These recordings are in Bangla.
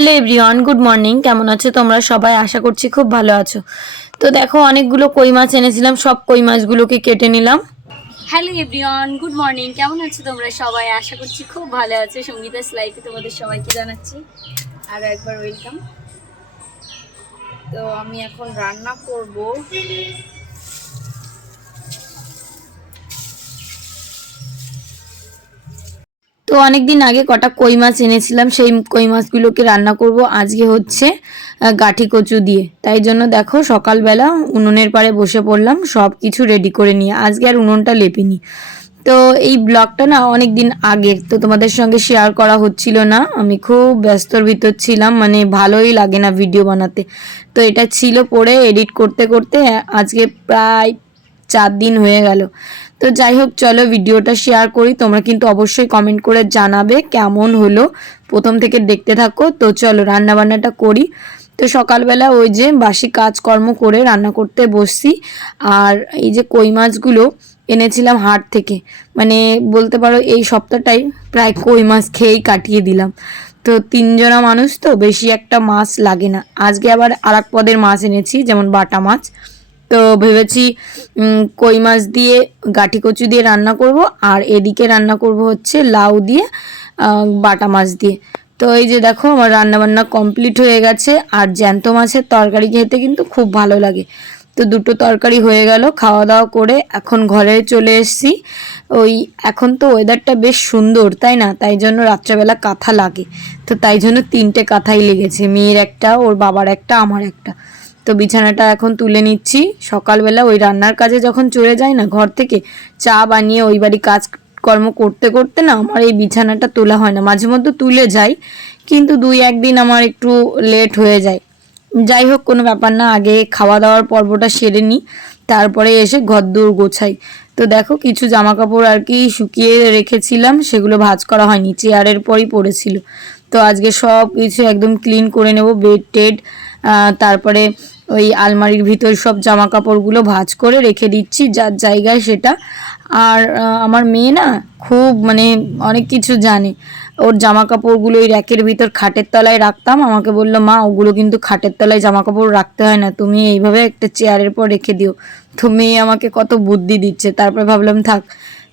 Hello everyone, good morning. কেমন আছো তোমরা সবাই? আশা করছি খুব ভালো আছো। তো দেখো, অনেকগুলো কই মাছ এনেছিলাম, সব কই মাছগুলোকে কেটে নিলাম। Hello everyone, good morning. কেমন আছো তোমরা সবাই? আশা করছি খুব ভালো আছো। সঙ্গীতাস লাইফে তোমাদের সবাইকে জানাচ্ছি আরও একবার ওয়েলকাম। তো আমি এখন রান্না করব। তো অনেকদিন আগে কটা কই মাছ এনেছিলাম, সেই কই মাছগুলোকে রান্না করব। আজকে হচ্ছে গাঠি কচু দিয়ে। তাই জন্য দেখো সকালবেলা উনুনের পাড়ে বসে পড়লাম সব কিছু রেডি করে নিয়ে। আজকে আর উনুনটা লেপিনি। তো এই ব্লগটা না অনেক দিন আগের, তো তোমাদের সঙ্গে শেয়ার করা হচ্ছিল না। আমি খুব ব্যস্তর ভিতর ছিলাম, মানে ভালোই লাগে না ভিডিও বানাতে। তো এটা ছিল পরে এডিট করতে করতে আজকে প্রায় 4 দিন হয়ে গেল। তো যাই হোক, চলো ভিডিওটা শেয়ার করি। তোমরা কিন্তু অবশ্যই কমেন্ট করে জানাবে কেমন হলো, প্রথম থেকে দেখতে থাকো। তো চলো রান্না বান্নাটা করি। তো সকালবেলা ওই যে বাসি কাজকর্ম করে রান্না করতে বসছি। আর এই যে কই মাছগুলো এনেছিলাম হাট থেকে, মানে বলতে পারো এই সপ্তাহটাই প্রায় কই মাছ খেয়েই কাটিয়ে দিলাম। তো 3 জনা মানুষ, তো বেশি একটা মাছ লাগে না। আজকে আবার আর এক পদের মাছ এনেছি, যেমন বাটা মাছ। তো ভেবেছি কই মাছ দিয়ে গাঠি কচু দিয়ে রান্না করব, আর এদিকে রান্না করব হচ্ছে লাউ দিয়ে বাটা মাছ দিয়ে। তো এই যে দেখো আমার রান্নাবান্না কমপ্লিট হয়ে গেছে। আর জ্যান্ত মাছের তরকারি খেতে কিন্তু খুব ভালো লাগে। তো দুটো তরকারি হয়ে গেল, খাওয়া দাওয়া করে এখন ঘরে চলে এসেছি। ওই এখন তো ওয়েদারটা বেশ সুন্দর, তাই না? তাই জন্য রাত্রেবেলা কাঁথা লাগে। তো তাই জন্য 3টে কাঁথাই লেগেছে, মেয়ের একটা, ওর বাবার একটা, আমার একটা। তো বিছানাটা এখন তুলে নিচ্ছি। সকালবেলা ওই রান্নার কাজে যখন চলে যাই না ঘর থেকে, চা বানিয়ে ওই বাড়ি কাজকর্ম করতে করতে না আমার এই বিছানাটা তোলা হয় না। মাঝে মধ্যে তুলে যাই, কিন্তু 2-1 দিন আমার একটু লেট হয়ে যায়। যাই হোক, কোনো ব্যাপার না, আগে খাওয়া দাওয়ার পর্বটা সেরে নিই, তারপরে এসে ঘরদোর গোছাই। তো দেখো কিছু জামা কাপড় আর কি শুকিয়ে রেখেছিলাম, সেগুলো ভাঁজ করা হয়নি, চেয়ারের পরই পড়েছিল। তো আজকে সব কিছু একদম ক্লিন করে নেব, বেড টেড, তারপরে ওই আলমারির ভিতর সব জামা কাপড়গুলো ভাঁজ করে রেখে দিচ্ছি যার জায়গায় সেটা। আর আমার মেয়ে না খুব মানে অনেক কিছু জানে। ওর জামা কাপড়গুলো ওই র্যাকের ভিতর খাটের তলায় রাখতাম, আমাকে বললো মা ওগুলো কিন্তু খাটের তলায় জামা কাপড় রাখতে হয় না, তুমি এইভাবে একটা চেয়ারের পর রেখে দিও। তো মেয়ে আমাকে কত বুদ্ধি দিচ্ছে। তারপরে ভাবলাম থাক,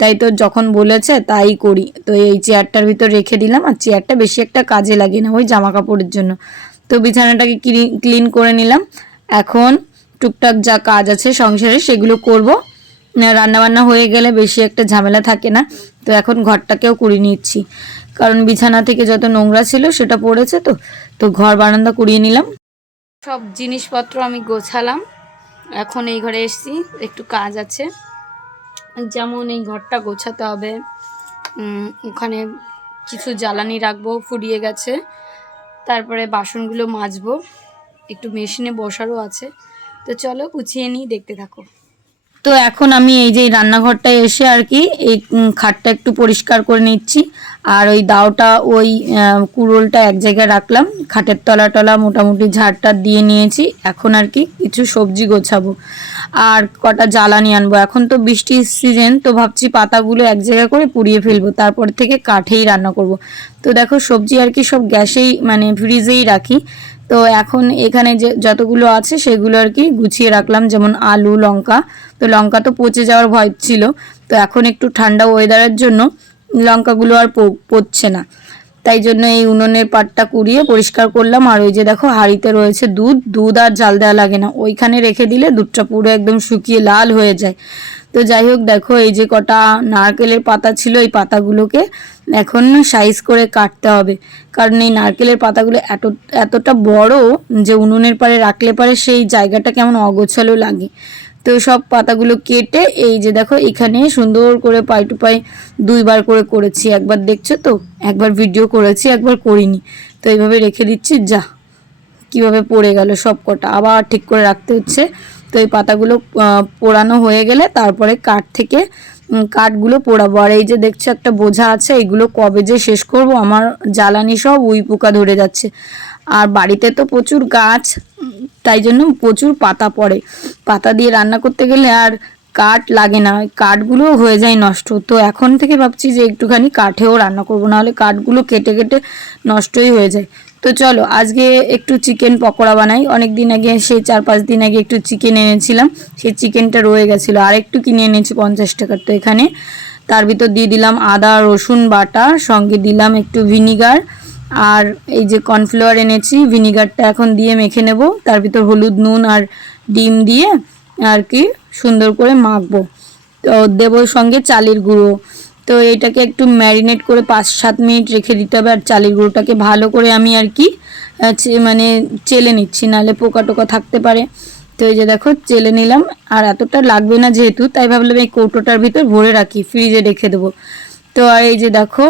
তাই তো যখন বলেছে তাই করি। তো এই চেয়ারটার ভিতর রেখে দিলাম। আর চেয়ারটা বেশি একটা কাজে লাগে না, ওই জামা কাপড়ের জন্য। তো বিছানাটাকে ক্লিন করে নিলাম। এখন টুকটাক যা কাজ আছে সংসারে সেগুলো করব। রান্নাবান্না হয়ে গেলে বেশি একটা ঝামেলা থাকে না। তো এখন ঘরটাকেও কুড়িয়ে নিচ্ছি, কারণ বিছানা থেকে যত নোংরা ছিল সেটা পড়েছে। তো তো ঘর বারান্দা কুড়িয়ে নিলাম, সব জিনিসপত্র আমি গোছালাম। এখন এই ঘরে এসেছি, একটু কাজ আছে, যেমন এই ঘরটা গোছাতে হবে। ওখানে কিছু জ্বালানি রাখবো, ফুরিয়ে গেছে। তারপরে বাসনগুলো মাজবো, একটু মেশিনে বসারও আছে। তো চলো গুছিয়ে নিই, দেখতে থাকো। তো এখন আমি এই যে রান্নাঘরটায় এসে আর কি এই খাটটা একটু পরিষ্কার করে নিচ্ছি। আর ওই দাওটা ওই কুড়োলটা এক জায়গায় রাখলাম, খাটের তলা টলা মোটামুটি ঝাড়টা দিয়ে নিয়েছি। এখন আর কি কিছু সবজি গোছাবো আর কটা জ্বালানি আনবো। এখন তো বৃষ্টির সিজন, তো ভাবছি পাতাগুলো এক জায়গায় করে পুড়িয়ে ফেলবো, তারপর থেকে কাঠেই রান্না করব। তো দেখো সবজি আর কি সব গ্যাসেই মানে ফ্রিজেই রাখি। তো এখন এখানে যে যতগুলো আছে সেগুলো আর কি গুছিয়ে রাখলাম, যেমন আলু, লঙ্কা। তো লঙ্কা তো পচে যাওয়ার ভয় ছিল, তো এখন একটু ঠান্ডা ওয়েদারের জন্য লঙ্কাগুলো আর পচছে না। তাই জন্য এই উনুনের পাটটা কুড়িয়ে পরিষ্কার করলাম। আর ওই যে দেখো হাঁড়িতে রয়েছে দুধ আর জাল দেওয়া লাগে না, ওইখানে রেখে দিলে দুধটা পুরো একদম শুকিয়ে লাল হয়ে যায়। তো যাই হোক, দেখো এই যে কটা নারকেলের পাতা ছিল, এই পাতাগুলোকে এখন সাইজ করে কাটতে হবে, কারণ এই নারকেলের পাতাগুলো এতটা বড় যে উনুনের পাড়ে রাখলে পারে সেই জায়গাটা কেমন অগোছালো লাগে। তো সব পাতাগুলো কেটে এই যে দেখো এখানে সুন্দর করে পাই টু পাই 2বার করে করেছি। একবার দেখছো তো, একবার ভিডিও করেছি, একবার করিনি। তো এইভাবে রেখে দিচ্ছি, যা কিভাবে পড়ে গেল সব কটা, আবার ঠিক করে রাখতে হচ্ছে। তো এই পাতাগুলো পোড়ানো হয়ে গেলে তারপরে কাঠগুলো পোড়াবো। আর এই যে দেখছো একটা বোঝা আছে, এগুলো কবে যে শেষ করব, আমার জ্বালানি সব উই পোকা ধরে যাচ্ছে। আর বাড়িতে তো প্রচুর গাছ, তাই জন্য প্রচুর পাতা পড়ে। পাতা দিয়ে রান্না করতে গেলে আর কাঠ লাগে না, কাঠগুলো হয়ে যায় নষ্ট। তো এখন থেকে ভাবছি যে একটুখানি কাঠেও রান্না করব, নাহলে কাঠগুলো কেটে কেটে নষ্টই হয়ে যায়। তো চলো আজকে একটু চিকেন পকোড়া বানাই। অনেক দিন আগে, সেই 4-5 দিন আগে একটু চিকেন এনেছিলাম, সেই চিকেনটা রয়ে গেছিলো, আর একটু কিনে এনেছি 50 টাকার। তো এখানে তার ভিতর দিয়ে দিলাম আদা রসুন বাটা, সঙ্গে দিলাম একটু ভিনিগার, আর এই যে কর্নফ্লাওয়ার এনেছি, ভিনিগারটা এখন দিয়ে মেখে নেব। তার ভিতর হলুদ নুন আর ডিম দিয়ে আর কি সুন্দর করে মাখবো। তো দেবো সঙ্গে চালের গুঁড়ো। তো এটাকে একটু ম্যারিনেট করে 5-7 মিনিট রেখে দিতে হবে। আর চালের গুঁড়োটাকে ভালো করে আমি আর কি মানে চেলে নিচ্ছি, নাহলে পোকা টোকা থাকতে পারে। তো এই যে দেখো চেলে নিলাম, আর এতটা লাগবে না যেহেতু, তাই ভাবলাম এই কৌটোটার ভিতর ভরে রাখি, ফ্রিজে রেখে দেবো। তো আর এই যে দেখো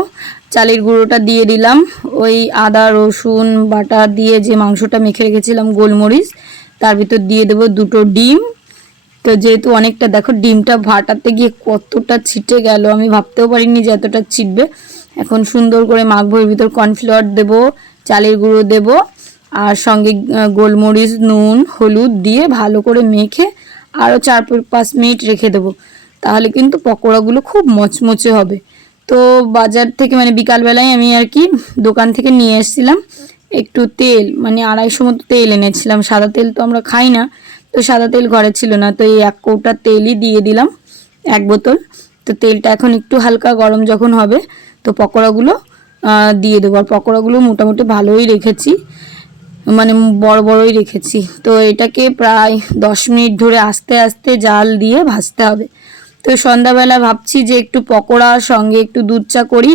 চালের গুঁড়োটা দিয়ে দিলাম, ওই আদা রসুন বাটা দিয়ে যে মাংসটা মেখে রেখেছিলাম, গোলমরিচ, তার ভিতর দিয়ে দেবো 2টো ডিম। তো যেহেতু অনেকটা, দেখো ডিমটা ভাটাতে গিয়ে কতটা ছিটে গেল, আমি ভাবতেও পারিনি যে এতটা ছিটবে। এখন সুন্দর করে মাখবো। এর ভিতর কর্নফ্লাওয়ার দেবো, চালের গুঁড়ো দেবো, আর সঙ্গে গোলমরিচ নুন হলুদ দিয়ে ভালো করে মেখে আরও 4-5 মিনিট রেখে দেবো। তাহলে কিন্তু পকোড়াগুলো খুব মচমচে হবে। তো বাজার থেকে মানে বিকালবেলায় আমি আর কি দোকান থেকে নিয়ে এসেছিলাম একটু তেল, মানে 250 মতো তেল এনেছিলাম। সাদা তেল তো আমরা খাই না, তো সাদা তেল ঘরে ছিল না, তো এই 1 কৌটা তেলই দিয়ে দিলাম, 1 বোতল। তো তেলটা এখন একটু হালকা গরম যখন হবে, তো পকোড়াগুলো দিয়ে দেবো। আর পকোড়াগুলো মোটামুটি ভালোই রেখেছি, মানে বড় বড়ই রেখেছি। তো এটাকে প্রায় 10 মিনিট ধরে আস্তে আস্তে জাল দিয়ে ভাজতে হবে। তো সন্ধ্যাবেলা ভাবছি যে একটু পকোড়ার সঙ্গে একটু দুধ চা করি,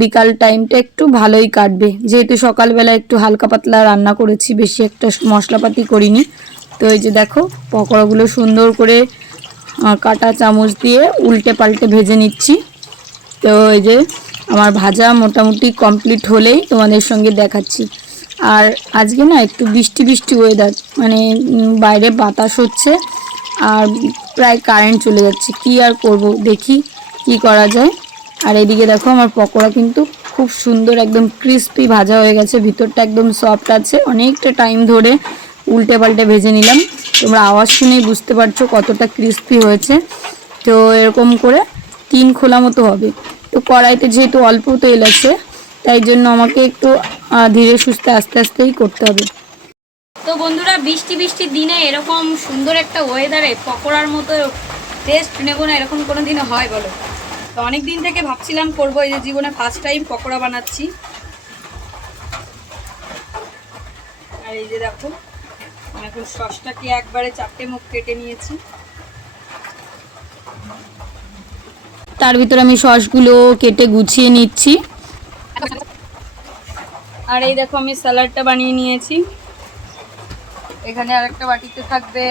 বিকাল টাইমটা একটু ভালোই কাটবে, যেহেতু সকালবেলা একটু হালকা পাতলা রান্না করেছি, বেশি একটা মশলাপাতি করিনি। তো এই যে দেখো পকোড়াগুলো সুন্দর করে কাটা চামচ দিয়ে উল্টে পাল্টে ভেজে নিচ্ছি। তো এই যে আমার ভাজা মোটামুটি কমপ্লিট হলেই তোমাদের সঙ্গে দেখাচ্ছি। আর আজকে না একটু বৃষ্টি বৃষ্টি ওয়েদার, মানে বাইরে বাতাস হচ্ছে, আর প্রায় কারেন্ট চলে যাচ্ছে। কি আর করব, দেখি কি করা যায়। আর এদিকে দেখো আমার পকোড়া কিন্তু খুব সুন্দর একদম ক্রিস্পি ভাজা হয়ে গেছে, ভিতরটা একদম সফট আছে। অনেকটা টাইম ধরে উল্টে পাল্টে ভেজে নিলাম, তোমরা আওয়াজ শুনেই বুঝতে পারছো কতটা ক্রিস্পি হয়েছে। তো এরকম করে 3 খোলা মতো হবে। তো কড়াইতে যেহেতু অল্প তেল আছে, তাই জন্য আমাকে একটু ধীরে সুস্থে আস্তে আস্তেই করতে হবে। তো বন্ধুরা, বৃষ্টি বৃষ্টির দিনে এরকম সুন্দর একটা ওয়েদারে পকোড়ার মতো টেস্ট নেবো না, এরকম কোনো দিনও হয় বলো? তো অনেক দিন থেকে ভাবছিলাম করবো, এই যে জীবনে ফার্স্ট টাইম পকোড়া বানাচ্ছি। আর এই যে দেখো এখন সসটাকে একবারে 4টে মুখ কেটে নিয়েছি। তার ভিতর আমি সসগুলো কেটে গুছিয়ে নিচ্ছি। আর এই দেখো আমি স্যালাডটা বানিয়ে নিয়েছি। এখানে আরেকটা বাটিতে থাকবে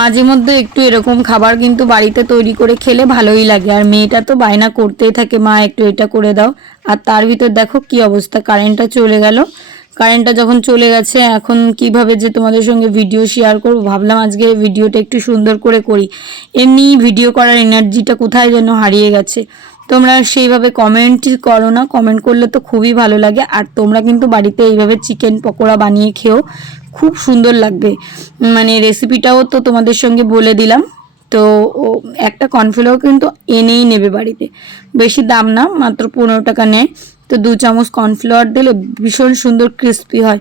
মাঝে মধ্যে একটু এরকম খাবার কিন্তু বাড়িতে তৈরি করে খেলে ভালোই লাগে। আর মেয়েটা তো বায়না করতেই থাকে, মা একটু এটা করে দাও। আর তার ভিতর দেখো কি অবস্থা, কারেন্টটা চলে গেল। কারেন্টটা যখন চলে গেছে, এখন কিভাবে যে তোমাদের সঙ্গে ভিডিও শেয়ার করব, ভাবলাম আজকে ভিডিওটা একটু সুন্দর করে করি। এমনি ভিডিও করার এনার্জিটা কোথায় যেন হারিয়ে গেছে। তোমরা সেইভাবে কমেন্ট করো না, কমেন্ট করলে তো খুবই ভালো লাগে। আর তোমরা কিন্তু বাড়িতে এইভাবে চিকেন পকোড়া বানিয়ে খেও, খুব সুন্দর লাগবে। মানে রেসিপিটাও তো তোমাদের সঙ্গে বলে দিলাম। তো একটা কর্নফ্লাওয়ার কিন্তু এনেই নেবে বাড়িতে, বেশি দাম না, মাত্র 15 টাকা নেয়। তো 2 চামচ কর্নফ্লাওয়ার দিলে ভীষণ সুন্দর ক্রিস্পি হয়।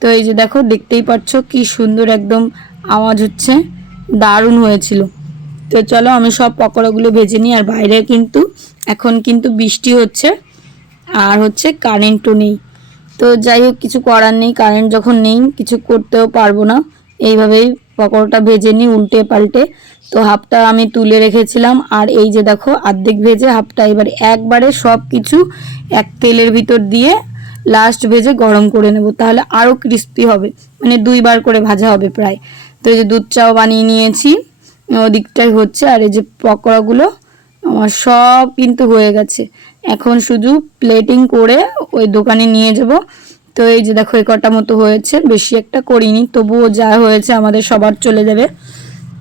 তো এই যে দেখো দেখতেই পাচ্ছ কি সুন্দর একদম আওয়াজ হচ্ছে, দারুণ হয়েছিল। তো চলো আমি সব পকোড়াগুলো ভেজে নিই। আর বাইরে কিন্তু এখন কিন্তু বৃষ্টি হচ্ছে, আর হচ্ছে কারেন্টও নেই। তো যাই হোক, কিছু করার নেই, কারেন্ট যখন নেই কিছু করতেও পারবো না। এইভাবেই পকোড়াটা ভেজে নিই উল্টে পাল্টে। তো হাফটা আমি তুলে রেখেছিলাম, আর এই যে দেখো অর্ধেক ভেজে হাফটা এবারে একবারে সব কিছু এক তেলের ভিতর দিয়ে লাস্ট ভেজে গরম করে নেব, তাহলে আরও ক্রিস্পি হবে, মানে 2 বার করে ভাজা হবে প্রায়। তো এই যে দুধ চাও বানিয়ে নিয়েছি, ওদিকটাই হচ্ছে। আর এই যে পকোড়াগুলো আমার সব কিন্তু হয়ে গেছে, এখন শুধু প্লেটিং করে ওই দোকানে নিয়ে যাব। তো এই যে দেখো এই কটা মতো হয়েছে, বেশি একটা করিনি, তবুও যা হয়েছে আমাদের সবার চলে যাবে।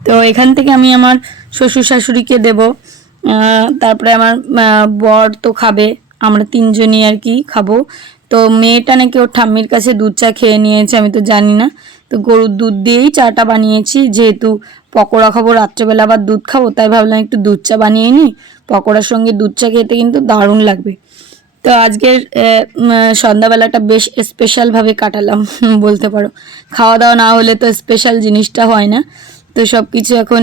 তো এখান থেকে আমি আমার শ্বশুর শাশুড়িকে দেব, তারপরে আমার বর তো খাবে, আমরা 3 জনই আর কি খাবো। তো মেয়েটা নাকি ওর ঠাম্মির কাছে দুধ চা খেয়ে নিয়েছে, আমি তো জানি না। তো গরুর দুধ দিয়েই চাটা বানিয়েছি, যেহেতু পকোড়া খাবো রাত্রেবেলা আবার দুধ খাবো, তাই ভাবলাম একটু দুধ চা বানিয়ে নিই। পকোড়ার সঙ্গে দুধ চা খেতে কিন্তু দারুণ লাগবে। তো আজকের সন্ধ্যাবেলাটা বেশ স্পেশালভাবে কাটালাম বলতে পারো। খাওয়া দাওয়া না হলে তো স্পেশাল জিনিসটা হয় না। তো সব কিছু এখন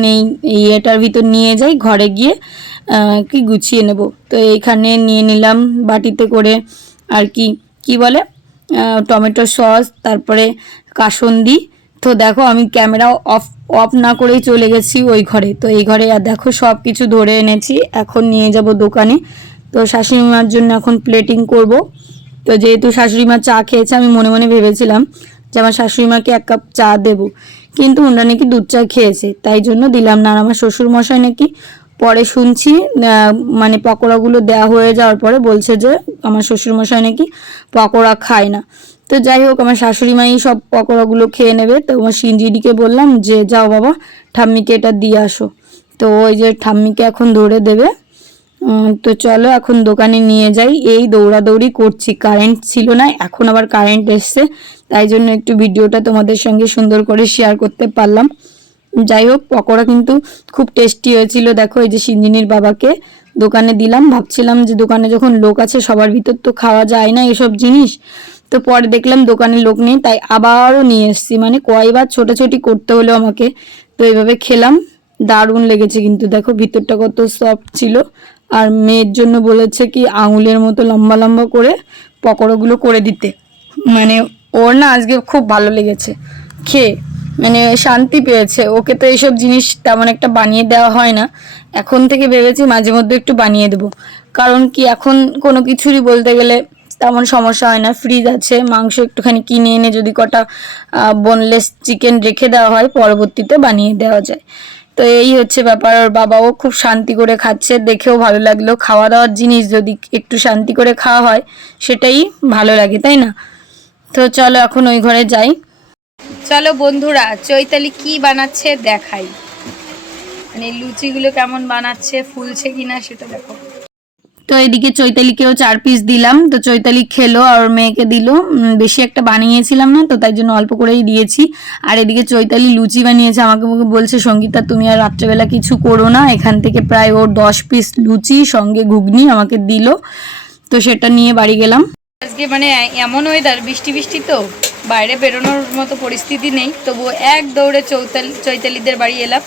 এটার ভিতর নিয়ে যাই, ঘরে গিয়ে কি গুছিয়ে নেব। তো এইখানে নিয়ে নিলাম বাটিতে করে আর কি বলে টমেটো সস, তারপরে কাসুন্দি। তো দেখো আমি ক্যামেরা অফ না করেই চলে গেছি ওই ঘরে। তো এই ঘরে আর দেখো সব কিছু ধরে এনেছি, এখন নিয়ে যাব দোকানে। তো শাশুড়ি মার জন্য এখন প্লেটিং করব। তো যেহেতু শাশুড়ি মা চা খেয়েছে, আমি মনে মনে ভেবেছিলাম যে আমার শাশুড়ি মাকে 1 কাপ চা দেব, কিন্তু ওনারা নাকি দুধ চা খেয়েছে, তাই জন্য দিলাম না। আর আমার শ্বশুর মশাই নাকি পরে শুনছি মানে পকোড়াগুলো দেওয়া হয়ে যাওয়ার পরে বলছে যে আমার শ্বশুর মশাই নাকি পকোড়া খায় না। তো যাই হোক, আমার শাশুড়ি মাই সব পকোড়াগুলো খেয়ে নেবে। তো আমার সিঞ্জিডিকে বললাম যে যাও বাবা ঠাম্মিকে এটা দিয়ে আসো। তো ওই যে ঠাম্মিকে এখন ধরে দেবে। তো চলো এখন দোকানে নিয়ে যাই। এই দৌড়াদৌড়ি করছি, কারেন্ট ছিল না, এখন আবার কারেন্ট এসছে, তাই জন্য একটু ভিডিওটা তোমাদের সঙ্গে সুন্দর করে শেয়ার করতে পারলাম। যাই হোক, পকোড়া কিন্তু খুব টেস্টি হয়েছিল। দেখো এই যে সিঞ্জিনির বাবাকে দোকানে দিলাম, ভাবছিলাম যে দোকানে যখন লোক আছে সবার ভিতর তো খাওয়া যায় না এসব জিনিস। তো পরে দেখলাম দোকানে লোক নেই, তাই আবারও নিয়ে এসেছি, মানে কয়বার ছোটাছুটি করতে হলো আমাকে। তো এইভাবে খেলাম, দারুণ লেগেছে কিন্তু। দেখো ভিতরটা কত সফট ছিল। আর মেয়ের জন্য বলেছে কি আঙুলের মতো লম্বা লম্বা করে পকোড়াগুলো করে দিতে, মানে ওর না আজকে খুব ভালো লেগেছে খেয়ে, মানে শান্তি পেয়েছে। ওকে তো এইসব জিনিস তেমন একটা বানিয়ে দেওয়া হয় না, এখন থেকে ভেবেছি মাঝে মধ্যে একটু বানিয়ে দেবো। কারণ কি এখন কোনো কিছুরই বলতে গেলে তেমন সমস্যা হয় না, ফ্রিজ আছে, মাংস একটুখানি কিনে এনে যদি কটা বোনলেস চিকেন রেখে দেওয়া হয় পরবর্তীতে বানিয়ে দেওয়া যায়। তো এই হচ্ছে ব্যাপার। ওর বাবাও খুব শান্তি করে খাচ্ছে, দেখেও ভালো লাগলো। খাওয়া দাওয়ার জিনিস যদি একটু শান্তি করে খাওয়া হয় সেটাই ভালো লাগে, তাই না? তো চলো এখন ওই ঘরে যাই। চলো বন্ধুরা, চৈতালি কি বানাচ্ছে দেখাই, মানে লুচিগুলো কেমন বানাচ্ছে, ফুলছে কিনা সেটা দেখো। তো এদিকে চৈতালিকেও 4 পিস দিলাম। তো চৈতালি খেলো আর ওর মেয়েকে দিল। বেশি একটা বানিয়েছিলাম না, তো তাই জন্য অল্প করেই দিয়েছি। আর এদিকে চৈতালি লুচি বানিয়েছে, আমাকে বলছে সঙ্গীতা তুমি আর রাত্রেবেলা কিছু করো না। এখান থেকে প্রায় ও 10 পিস লুচি সঙ্গে ঘুগনি আমাকে দিল। তো সেটা নিয়ে বাড়ি গেলাম। আজকে মানে এমন ওয়েদার, বৃষ্টি বৃষ্টি, তো বাইরে বেরোনোর মতো পরিস্থিতি নেই, তবুও এক দৌড়ে চৈতালিদের বাড়ি এলাম।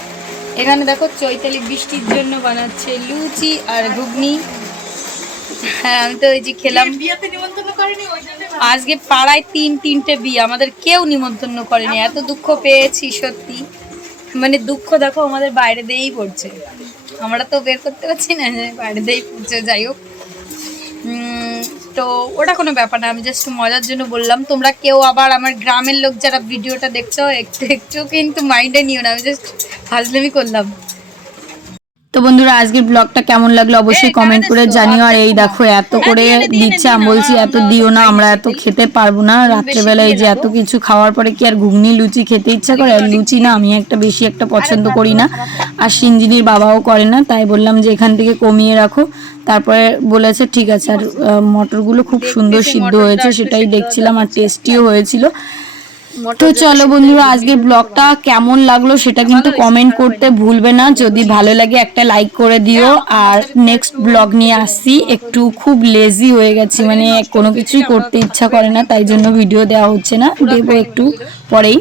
এখানে দেখো চৈতালি বৃষ্টির জন্য বানাচ্ছে লুচি আর ঘুগনি। হ্যাঁ আমি তো এই যে খেলাম। আজকে পাড়ায় তিনটে বিয়ে, আমাদের কেউ নিমন্ত্রণ করেনি, এত দুঃখ পেয়েছি সত্যি। মানে দুঃখ দেখো আমাদের বাইরে দিয়েই পড়ছে, আমরা তো বের করতে পারছি না, বাইরে দিয়েই পড়ছে। যাই হোক, তো ওটা কোনো ব্যাপার না, আমি জাস্ট মজার জন্য বললাম। তোমরা কেউ আবার আমার গ্রামের লোক যারা ভিডিওটা দেখছো একটু কিন্তু মাইন্ডে নিও না, আমি জাস্ট ফাজলামি করলাম। তো বন্ধুরা আজকের ব্লগটা কেমন লাগলো অবশ্যই কমেন্ট করে জানিও। আর এই দেখো এত করে দিচ্ছে, আমি বলছি এত দিও না, আমরা এত খেতে পারবো না রাত্রেবেলায়। যে এত কিছু খাওয়ার পরে কি আর ঘুগনি লুচি খেতে ইচ্ছা করে? আর লুচি না আমি বেশি একটা পছন্দ করি না, আর সিঞ্জিনির বাবাও করে না, তাই বললাম যে এখান থেকে কমিয়ে রাখো। তারপরে বলেছে ঠিক আছে। আর মটরগুলো খুব সুন্দর সিদ্ধ হয়েছে, সেটাই দেখছিলাম, আর টেস্টিও হয়েছিল। তো চলো বন্ধুরা আজকের ব্লগটা কেমন লাগলো সেটা কিন্তু কমেন্ট করতে ভুলবে না। যদি ভালো লাগে একটা লাইক করে দিও। আর নেক্সট ব্লগ নিয়ে আসছি। একটু খুব লেজি হয়ে গেছি, মানে কোনো কিছুই করতে ইচ্ছা করে না, তাই জন্য ভিডিও দেওয়া হচ্ছে না, দেবো একটু পরেই।